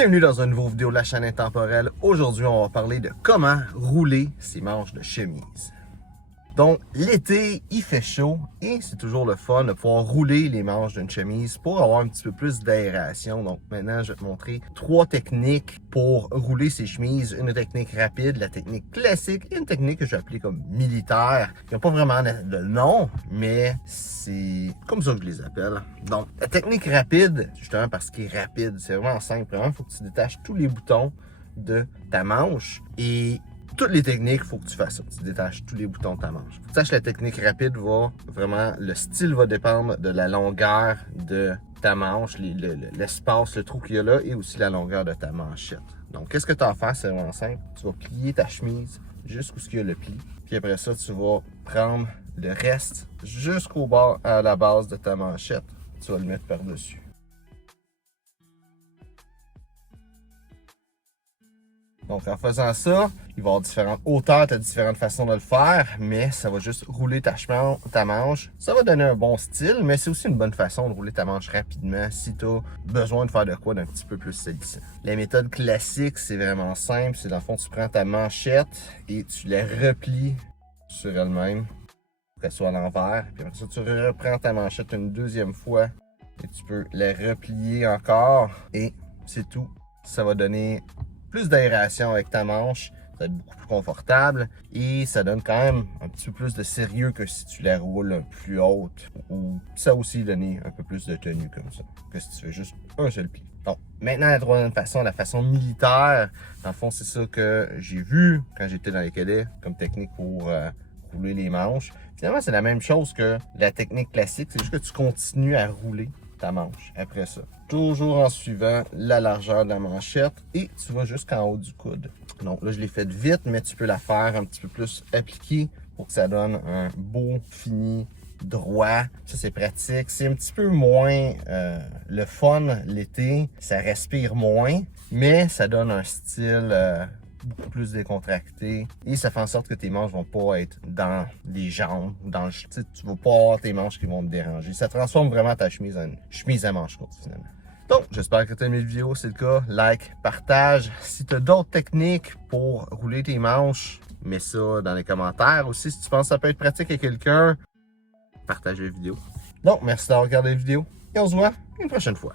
Bienvenue dans une nouvelle vidéo de la chaîne Intemporelle. Aujourd'hui, on va parler de comment rouler ses manches de chemise. Donc, l'été, il fait chaud et c'est toujours le fun de pouvoir rouler les manches d'une chemise pour avoir un petit peu plus d'aération. Donc, maintenant, je vais te montrer 3 techniques pour rouler ces chemises. Une technique rapide, la technique classique et une technique que je vais appeler comme militaire. Qui n'a pas vraiment de nom, mais c'est comme ça que je les appelle. Donc, la technique rapide, justement parce qu'il est rapide, c'est vraiment simple. Vraiment, il faut que tu détaches tous les boutons de ta manche et toutes les techniques, il faut que tu fasses ça. Tu détaches tous les boutons de ta manche. Faut que tu saches que la technique rapide va vraiment, le style va dépendre de la longueur de ta manche, l'espace, le trou qu'il y a là et aussi la longueur de ta manchette. Donc, qu'est-ce que tu as à faire? C'est vraiment simple. Tu vas plier ta chemise jusqu'où il y a le pli. Puis après ça, tu vas prendre le reste jusqu'au bord, à la base de ta manchette. Tu vas le mettre par-dessus. Donc, en faisant ça, il va y avoir différentes hauteurs, tu as différentes façons de le faire, mais ça va juste rouler ta manche. Ça va donner un bon style, mais c'est aussi une bonne façon de rouler ta manche rapidement si tu as besoin de faire de quoi d'un petit peu plus salissant. La méthode classique, c'est vraiment simple. C'est dans le fond, tu prends ta manchette et tu la replies sur elle-même pour qu'elle soit à l'envers. Puis après ça, tu reprends ta manchette une deuxième fois et tu peux la replier encore et c'est tout. Ça va donner plus d'aération avec ta manche, ça va être beaucoup plus confortable et ça donne quand même un petit peu plus de sérieux que si tu la roules plus haute ou ça aussi donner un peu plus de tenue comme ça, que si tu fais juste un seul pli. Donc, maintenant la troisième façon, la façon militaire, dans le fond c'est ça que j'ai vu quand j'étais dans les cadets comme technique pour rouler les manches. Finalement c'est la même chose que la technique classique, c'est juste que tu continues à rouler ta manche après ça. Toujours en suivant la largeur de la manchette et tu vas jusqu'en haut du coude. Donc là, je l'ai fait vite, mais tu peux la faire un petit peu plus appliquée pour que ça donne un beau fini droit. Ça, c'est pratique. C'est un petit peu moins le fun l'été. Ça respire moins, mais ça donne un style beaucoup plus décontracté et ça fait en sorte que tes manches vont pas être dans les jambes ou dans le... Tu vas pas avoir tes manches qui vont te déranger. Ça transforme vraiment ta chemise en une chemise à manches courtes finalement. Donc, j'espère que tu as aimé la vidéo. Si c'est le cas, like, partage. Si tu as d'autres techniques pour rouler tes manches, mets ça dans les commentaires. Aussi, si tu penses que ça peut être pratique à quelqu'un, partage la vidéo. Donc, merci d'avoir regardé la vidéo et on se voit une prochaine fois.